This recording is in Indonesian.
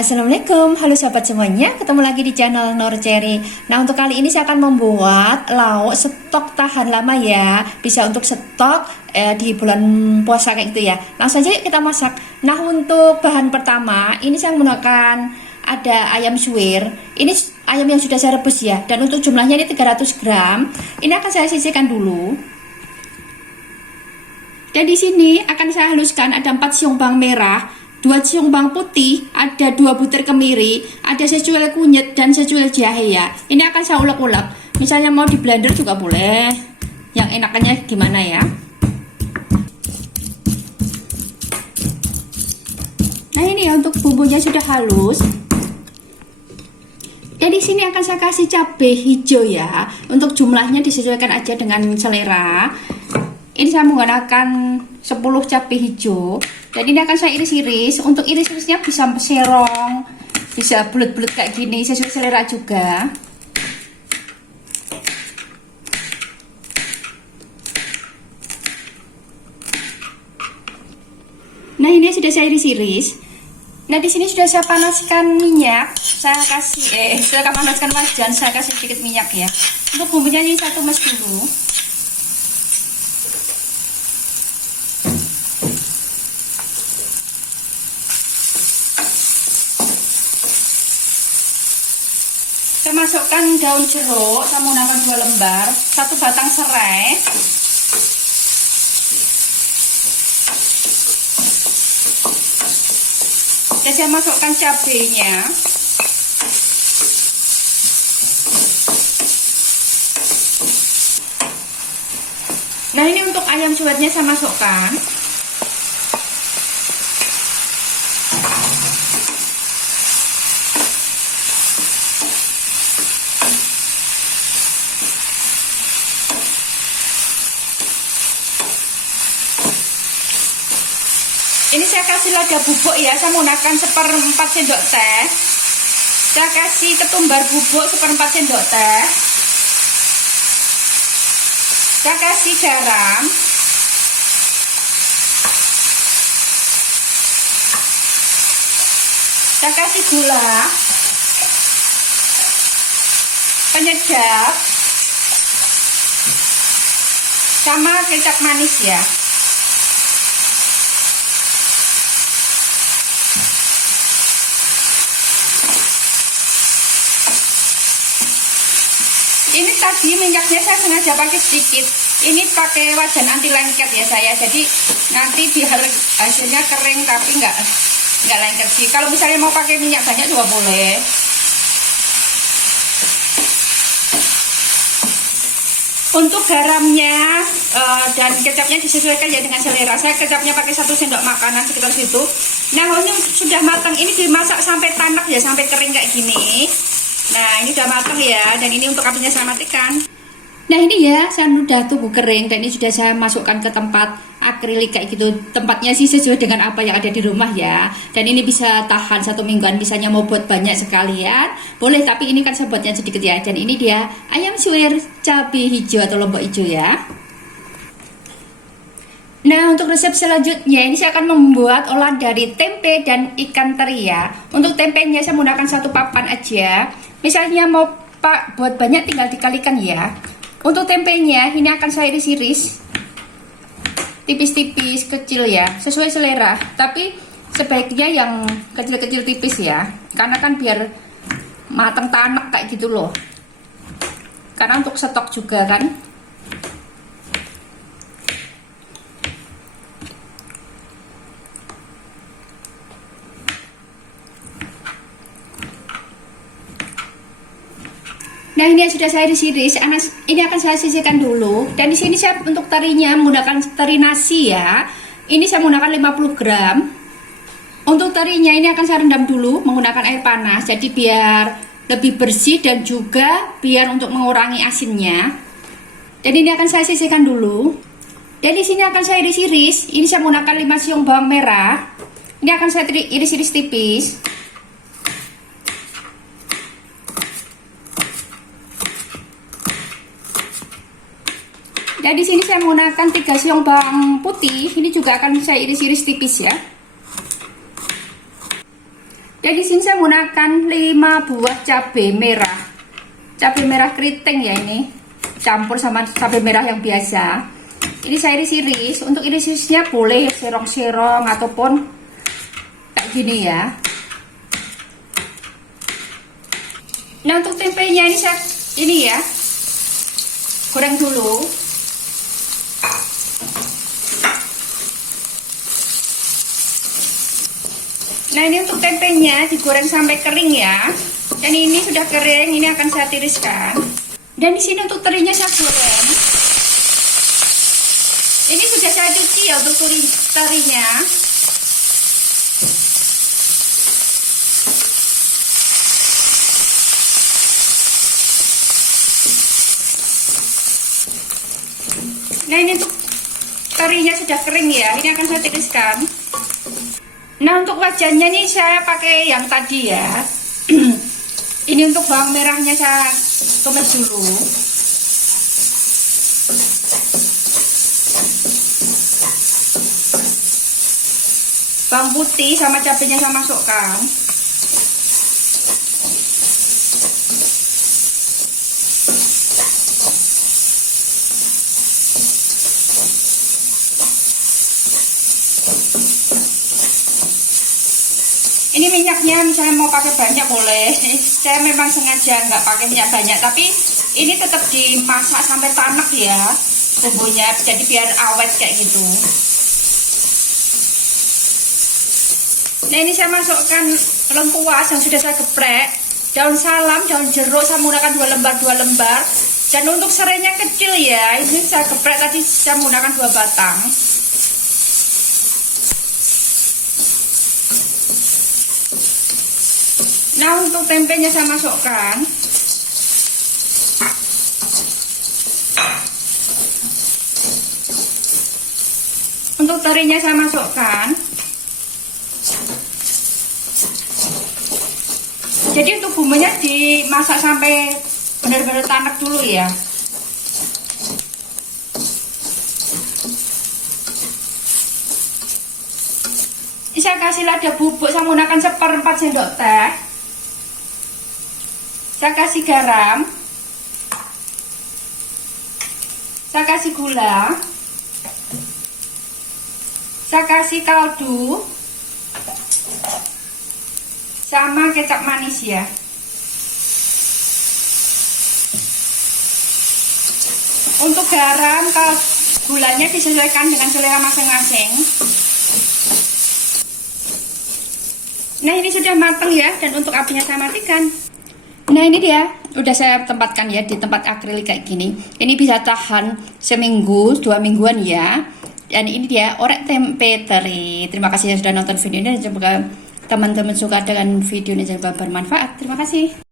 Assalamualaikum, halo sahabat semuanya, ketemu lagi di channel Nur Cherry. Nah, untuk kali ini saya akan membuat lauk stok tahan lama ya. Bisa untuk stok di bulan puasa kayak gitu ya. Langsung aja kita masak. Nah, untuk bahan pertama, ini saya menggunakan ada ayam suwir. Ini ayam yang sudah saya rebus ya. Dan untuk jumlahnya ini 300 gram. Ini akan saya sisihkan dulu. Dan di sini akan saya haluskan ada 4 siung bawang merah, 2 siung bawang putih, ada 2 butir kemiri, ada secuil kunyit dan secuil jahe ya. Ini akan saya ulek-ulek. Misalnya mau di blender juga boleh. Yang enakannya gimana ya? Nah, ini ya untuk bumbunya sudah halus. Dan di sini akan saya kasih cabai hijau ya. Untuk jumlahnya disesuaikan aja dengan selera. Ini saya menggunakan 10 cabai hijau. Dan ini akan saya iris-iris. Untuk iris-irisnya bisa serong, bisa bulat-bulat kayak gini, sesuai selera juga. Nah, ini sudah saya iris-iris. Nah, di sini sudah saya panaskan minyak. Saya panaskan wajan, saya kasih sedikit minyak ya. Untuk bumbunya ini saya tumis dulu. Saya masukkan daun jeruk, saya menggunakan 2 lembar, 1 batang serai, dan saya masukkan cabenya, nah ini untuk ayam suwirnya saya masukkan. Ini saya kasih lada bubuk ya, saya menggunakan 1/4 sendok teh. Saya kasih ketumbar bubuk 1/4 sendok teh. Saya kasih garam. Saya kasih gula. Penyedap. Sama kecap manis ya. Ini tadi minyaknya saya sengaja pakai sedikit. Ini pakai wajan anti lengket ya saya. Jadi nanti biar hasilnya kering tapi nggak lengket sih. Kalau misalnya mau pakai minyak banyak juga boleh. Untuk garamnya dan kecapnya disesuaikan ya dengan selera. Saya kecapnya pakai 1 sendok makanan sekitar situ. Nah, ini sudah matang. Ini dimasak sampai tanak ya, sampai kering kayak gini. Nah, ini sudah matang ya, dan ini untuk apinya saya matikan. Nah, ini ya, saya sudah tunggu kering, dan ini sudah saya masukkan ke tempat akrilik kayak gitu. Tempatnya sih sesuai dengan apa yang ada di rumah ya. Dan ini bisa tahan 1 mingguan, misalnya mau buat banyak sekalian, boleh, tapi ini kan saya buatnya sedikit ya. Dan ini dia ayam suwir cabai hijau atau lombok hijau ya. Nah, untuk resep selanjutnya ini saya akan membuat olahan dari tempe dan ikan teri ya. Untuk tempenya saya menggunakan 1 papan aja. Misalnya mau buat banyak tinggal dikalikan ya. Untuk tempenya ini akan saya iris-iris tipis-tipis kecil ya, sesuai selera. Tapi sebaiknya yang kecil-kecil tipis ya, karena kan biar matang tanak kayak gitu loh. Karena untuk stok juga kan. Nah, ini yang sudah saya iris-iris, ini akan saya sisihkan dulu. Dan di sini saya untuk terinya menggunakan teri nasi ya. Ini saya menggunakan 50 gram. Untuk terinya ini akan saya rendam dulu menggunakan air panas. Jadi biar lebih bersih dan juga biar untuk mengurangi asinnya. Dan ini akan saya sisihkan dulu. Dan di sini akan saya iris-iris. Ini saya menggunakan 5 siung bawang merah. Ini akan saya iris-iris tipis. Dan di sini saya menggunakan 3 siung bawang putih. Ini juga akan saya iris-iris tipis ya. Ya di sini saya menggunakan 5 buah cabai merah. Cabai merah keriting ya ini. Campur sama cabai merah yang biasa. Ini saya iris-iris. Untuk iris-irisnya boleh serong-serong ataupun kayak gini ya. Nah untuk tempenya ini saya ya goreng dulu. Nah ini untuk tempenya digoreng sampai kering ya. Dan ini sudah kering, ini akan saya tiriskan. Dan di sini untuk terinya saya goreng. Ini sudah saya cuci ya untuk terinya. Nah ini untuk terinya sudah kering ya, ini akan saya tiriskan. Nah untuk wajannya nih saya pakai yang tadi ya. Ini untuk bawang merahnya saya tumis dulu. Bawang putih sama cabenya saya masukkan. Ini minyaknya misalnya mau pakai banyak boleh. Saya memang sengaja nggak pakai minyak banyak, tapi ini tetap dimasak sampai tanak ya bumbunya, jadi biar awet kayak gitu. Nah ini saya masukkan lengkuas yang sudah saya geprek, daun salam, daun jeruk saya menggunakan 2 lembar. Dan untuk serainya kecil ya, ini saya geprek tadi saya menggunakan 2 batang. Nah untuk tempenya saya masukkan. Untuk terinya saya masukkan. Jadi untuk bumbunya dimasak sampai benar-benar tanak dulu ya. Ini saya kasih lada bubuk, saya menggunakan 1/4 sendok teh. Saya kasih garam, saya kasih gula, saya kasih kaldu, sama kecap manis ya. Untuk garam, gulanya disesuaikan dengan selera masing-masing. Nah ini sudah matang ya, dan untuk apinya saya matikan. Nah ini dia, udah saya tempatkan ya di tempat akrilik kayak gini. Ini bisa tahan seminggu, 2 mingguan ya. Dan ini dia orek tempe teri. Terima kasih yang sudah nonton video ini, dan semoga teman-teman suka dengan video ini, jangan bermanfaat. Terima kasih.